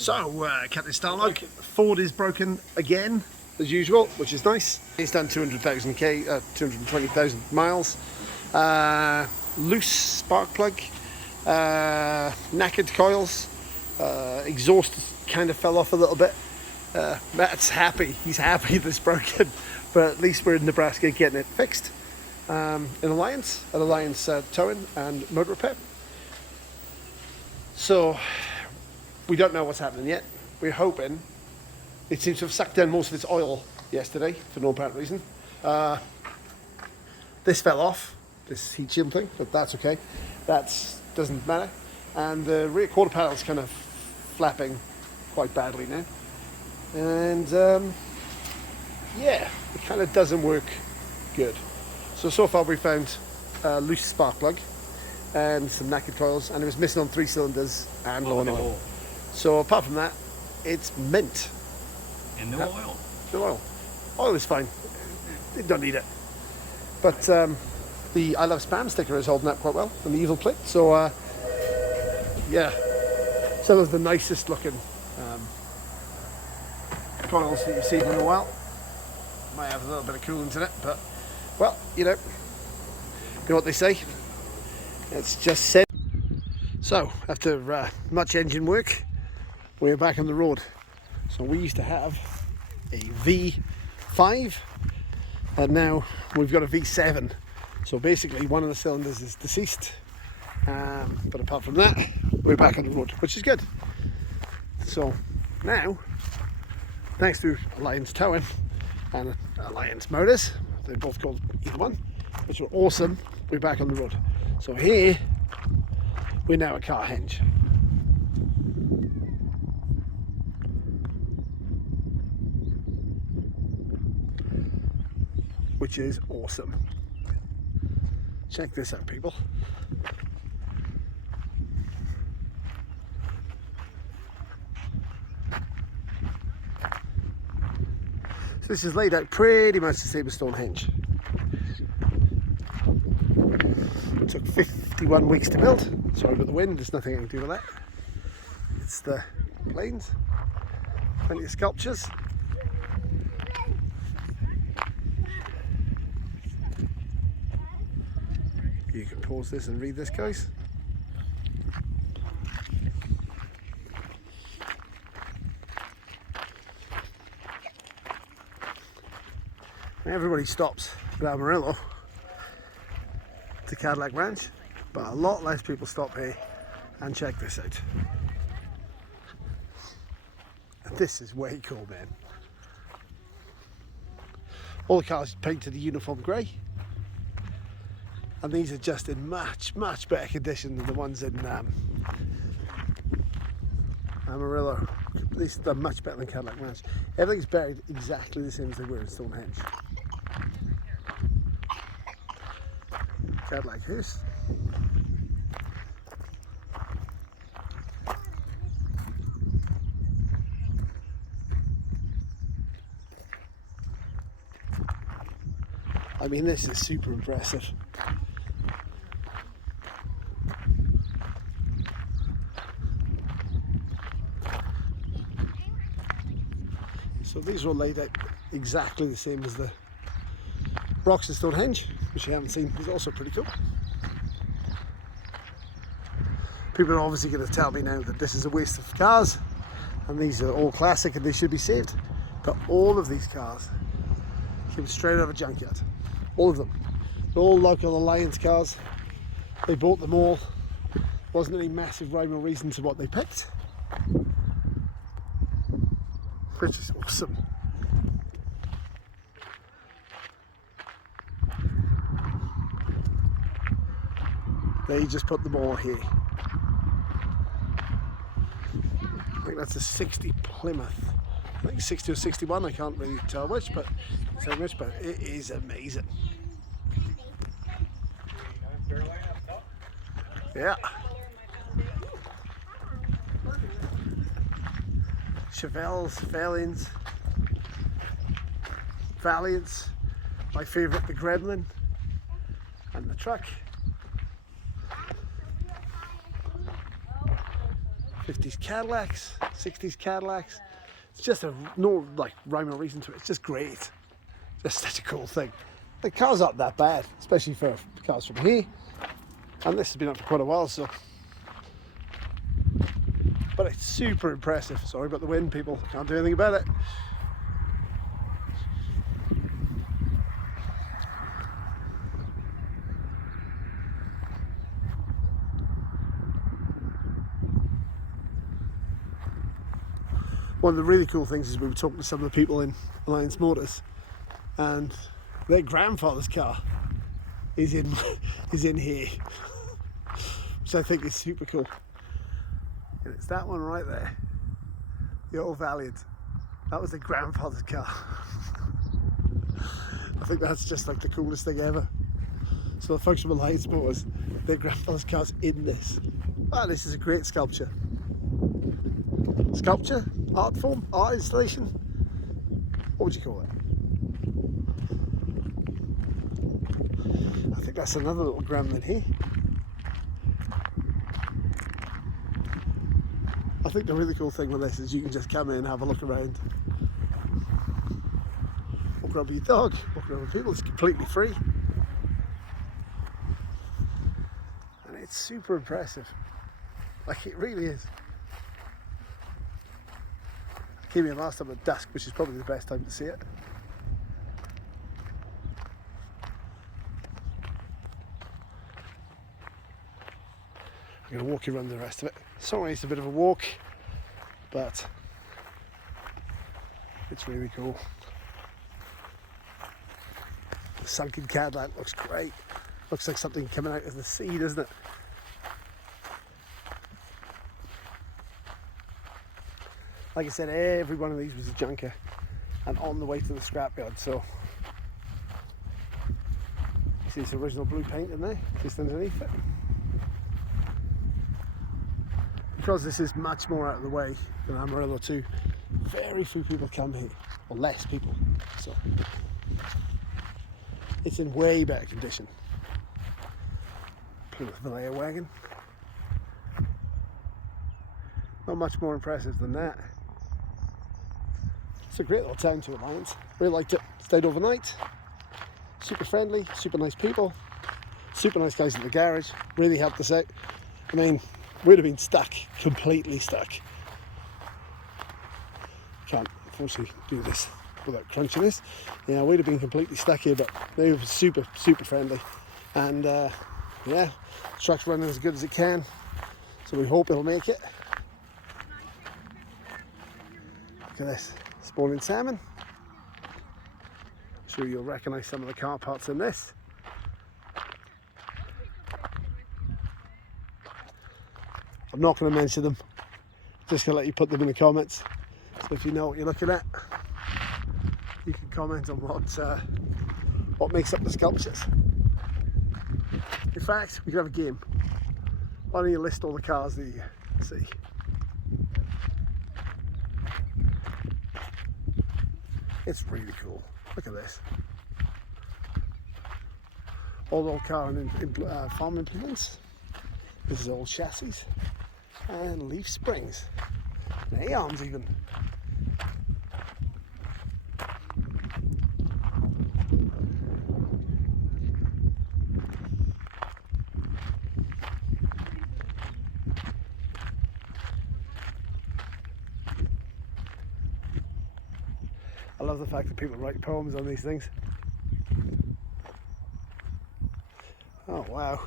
So, Captain Starlog, Ford is broken again, as usual, which is nice. It's done 220,000 miles. Loose spark plug, knackered coils, exhaust kind of fell off a little bit. Matt's happy, he's happy that it's broken, but at least we're in Nebraska getting it fixed. In Alliance, at Alliance Towing and Motor Repair. So, we don't know what's happening yet. We're hoping. It seems to have sucked down most of its oil yesterday for no apparent reason. This fell off, this heat shield thing, but that's okay. That doesn't matter. And the rear quarter panel's kind of flapping quite badly now. And yeah, it kind of doesn't work good. So far we found a loose spark plug and some knackered coils, and it was missing on 3 cylinders and low on oil. So apart from that, it's mint. And no oil. No oil. Oil is fine. You don't need it. But the I Love Spam sticker is holding up quite well, and the evil plate. So yeah, some of the nicest looking coils that you've seen in a while. Might have a little bit of coolant in it, but well, you know what they say. It's just said. So after much engine work, we're back on the road. So we used to have a V5 and now we've got a V7. So basically one of the cylinders is deceased, but apart from that we're back on the road, which is good. So now, thanks to Alliance Towing and Alliance Motors, they're both called either one, which were awesome, we're back on the road. So here we're now at Carhenge. Which is awesome. Check this out, people. So this is laid out pretty much the same as Stonehenge. It took 51 weeks to build. Sorry about the wind, there's nothing I can do with that. It's the planes, plenty of sculptures. You can pause this and read this, guys. Everybody stops at Amarillo to Cadillac Ranch, but a lot less people stop here and check this out. This is way cool, man. All the cars painted a uniform grey. And these are just in much better condition than the ones in Amarillo. These are much better than Cadillac Ranch. Everything's buried exactly the same as they were in Stonehenge. Cadillac hearse. I mean, this is super impressive. So these are all laid out exactly the same as the rocks in Stonehenge, which you haven't seen, is also pretty cool. People are obviously going to tell me now that this is a waste of cars and these are all classic and they should be saved, but all of these cars came straight out of a junkyard. All of them. They're all local Alliance cars. They bought them all. Wasn't any massive rhyme or reason to what they picked, which is awesome. They just put them all here. I think that's a 60 Plymouth. I think 60 or 61, I can't really tell which, but it is amazing. Yeah. Chevelles, Fairlanes, Valiants, my favourite, the Gremlin, and the truck. 50s Cadillacs, 60s Cadillacs. It's just no like rhyme or reason to it. It's just great. Just such a cool thing. The cars aren't that bad, especially for cars from here. And this has been up for quite a while, so. But it's super impressive. Sorry about the wind, people. Can't do anything about it. One of the really cool things is we were talking to some of the people in Alliance Motors, and their grandfather's car is in here, which I think is super cool. And it's that one right there, the old Valiant. That was their grandfather's car. I think that's just like the coolest thing ever. So the folks from Alliance Motors, their grandfather's car's in this. Ah, this is a great sculpture. Sculpture? Art form? Art installation? What would you call it? I think that's another little gremlin here. I think the really cool thing with this is you can just come in and have a look around. Walk around with your dog, walk around with people, it's completely free. And it's super impressive. Like, it really is. I came in last time at dusk, which is probably the best time to see it. I'm going to walk you around the rest of it. Sorry, it's a bit of a walk, but it's really cool. The sunken Cadillac looks great. Looks like something coming out of the sea, doesn't it? Like I said, every one of these was a junker and on the way to the scrapyard, so you see this original blue paint in there, just underneath it. Because this is much more out of the way than Amarillo 2, very few people come here, or less people, so it's in way better condition. Plymouth Vallejo wagon. Not much more impressive than that. It's a great little town to Alliance. Really liked it. Stayed overnight. Super friendly, super nice people, super nice guys at the garage. Really helped us out. I mean, we'd have been stuck, completely stuck. Can't unfortunately do this without crunching this. Yeah, we'd have been completely stuck here, but they were super friendly. And yeah, the truck's running as good as it can, so we hope it'll make it. Look at this, spawning salmon. I'm sure you'll recognise some of the car parts in this. I'm not going to mention them, just going to let you put them in the comments. So if you know what you're looking at, you can comment on what makes up the sculptures. In fact, we could have a game. Why don't you list all the cars that you see? It's really cool. Look at this. All old car and farm implements. This is old chassis and leaf springs. And A-arms even. I love the fact that people write poems on these things. Oh wow.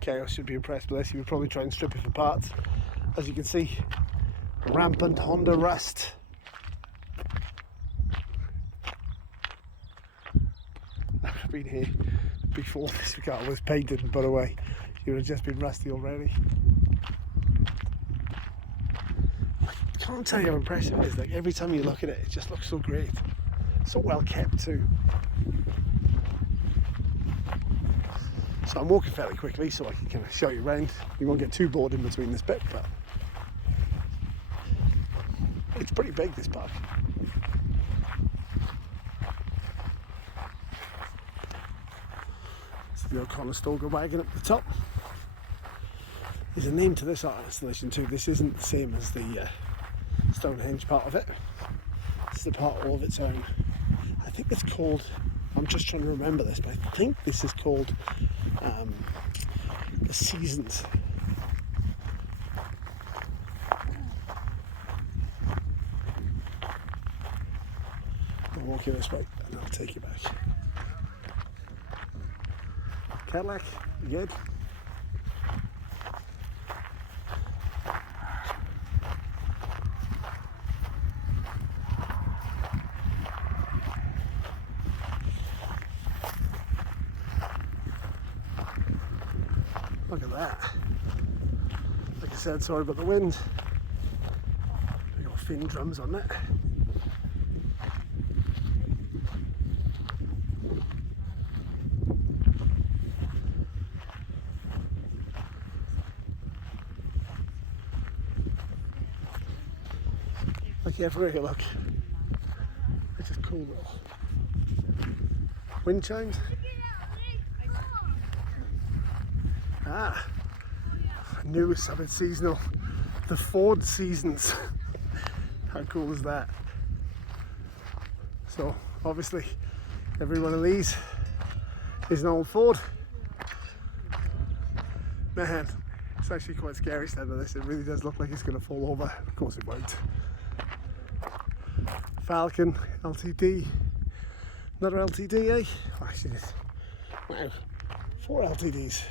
Chaos should be impressed with this. He would probably try and strip it for parts. As you can see, rampant Honda rust. I've been here before this car was painted and put away. It would have just been rusty already. I can't tell you how impressive it is. Like, every time you look at it, it just looks so great. So well kept too. So I'm walking fairly quickly so I can kind of show you around. You won't get too bored in between this bit, but it's pretty big, this park. It's the old Conestoga wagon up the top. There's a name to this art installation too. This isn't the same as the Stonehenge part of it. It's the part all of its own. I think it's called, I'm just trying to remember this, but I think this is called the Seasons. I'll walk you this way and I'll take you back. Cadillac, you good? Look at that. Like I said, sorry about the wind. We got fin drums on it. Like everywhere you look. It's just cool little wind chimes. Ah, new something seasonal. The Ford Seasons. How cool is that? So obviously every one of these is an old Ford. Man, it's actually quite scary standing this. It really does look like it's going to fall over. Of course it won't. Falcon LTD. Another LTD, eh? Oh, actually, wow, 4 LTDs.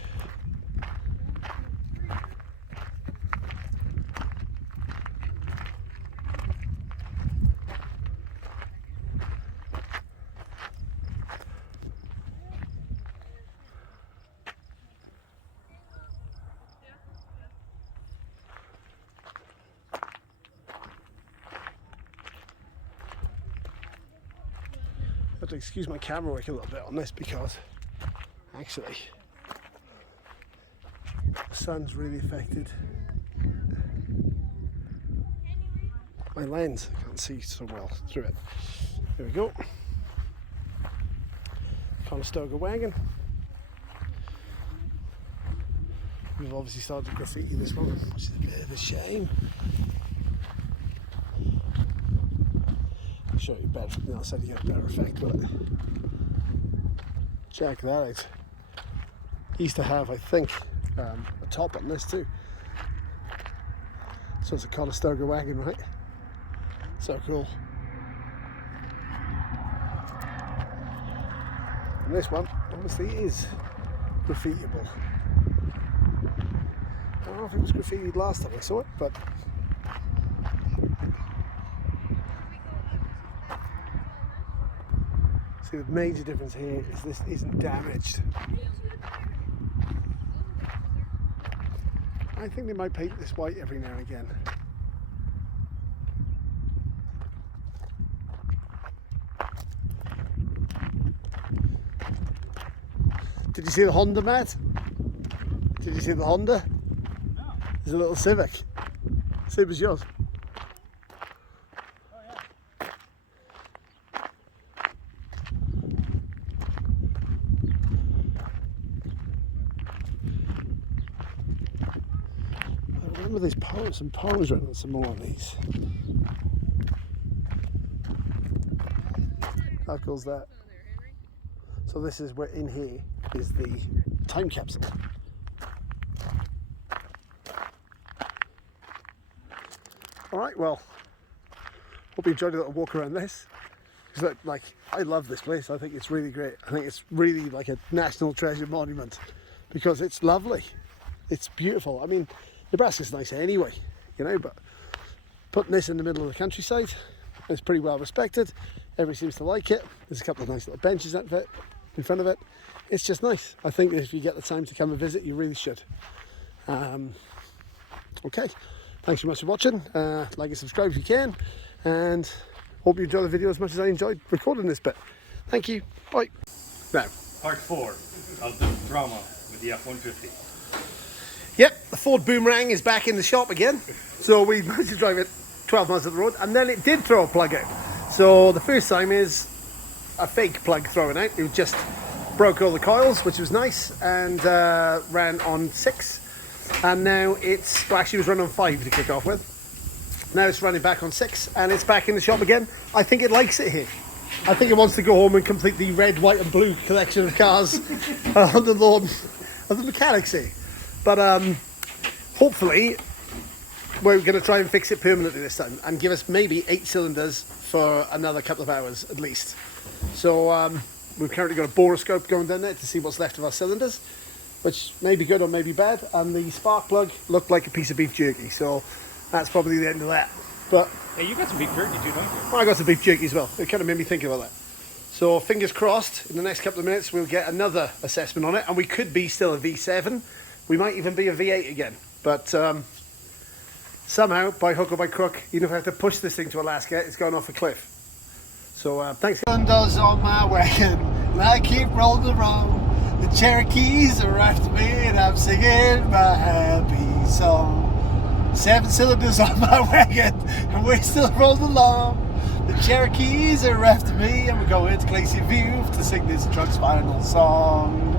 I have to excuse my camera work a little bit on this because actually the sun's really affected my lens. I can't see so well through it. There we go. Conestoga wagon. We've obviously started to graffiti this one, which is a bit of a shame. Show you better from the outside, you get a better effect with it. Check that out. He used to have, I think, a top on this too. So it's a Conestoga wagon, right? So cool. And this one obviously is graffitiable. I don't know if it was graffitied last time I saw it, but see, the major difference here is this isn't damaged. I think they might paint this white every now and again. Did you see the Honda, Matt? Did you see the Honda? No. There's a little Civic. Same as yours. I remember these poems, some poems written on some more of these. How cool's that? So this is where in here is the time capsule. Alright, well, hope you enjoyed a little walk around this. Because like, I love this place. I think it's really great. I think it's really like a national treasure monument because it's lovely. It's beautiful. I mean, Nebraska's nice anyway, you know, but putting this in the middle of the countryside, it's pretty well respected. Everybody seems to like it. There's a couple of nice little benches in front of it. It's just nice. I think if you get the time to come and visit, you really should. Okay, thanks so much for watching. Like and subscribe if you can, and hope you enjoy the video as much as I enjoyed recording this bit. Thank you. Bye. Now, Part 4 of the drama with the F150. yep, the Ford Boomerang is back in the shop again. So we managed to drive it 12 miles up the road, and then it did throw a plug out. So the first time is a fake plug throwing out. It just broke all the coils, which was nice, and ran on 6. and now it's, well, actually it was running on 5 to kick off with. Now it's running back on 6, and it's back in the shop again. I think it likes it here. I think it wants to go home and complete the red, white and blue collection of cars on the lawn of the mechanics here. But hopefully we're going to try and fix it permanently this time and give us maybe 8 cylinders for another couple of hours at least. So we've currently got a boroscope going down there to see what's left of our cylinders, which may be good or may be bad, and the spark plug looked like a piece of beef jerky, so that's probably the end of that. But Hey, you got some beef jerky too, don't you? well, I got some beef jerky as well. It kind of made me think about that. So fingers crossed, in the next couple of minutes we'll get another assessment on it, and we could be still a V7. We might even be a V8 again. But somehow, by hook or by crook, even if I have to push this thing to Alaska, it's going off a cliff. So thanks. Windows on my wagon, and I keep rolling the road. The Cherokees are after me, and I'm singing my happy song. 7 cylinders on my wagon, and we're still rolling along. The Cherokees are after me, and we're going to Glacier View to sing this truck's final song.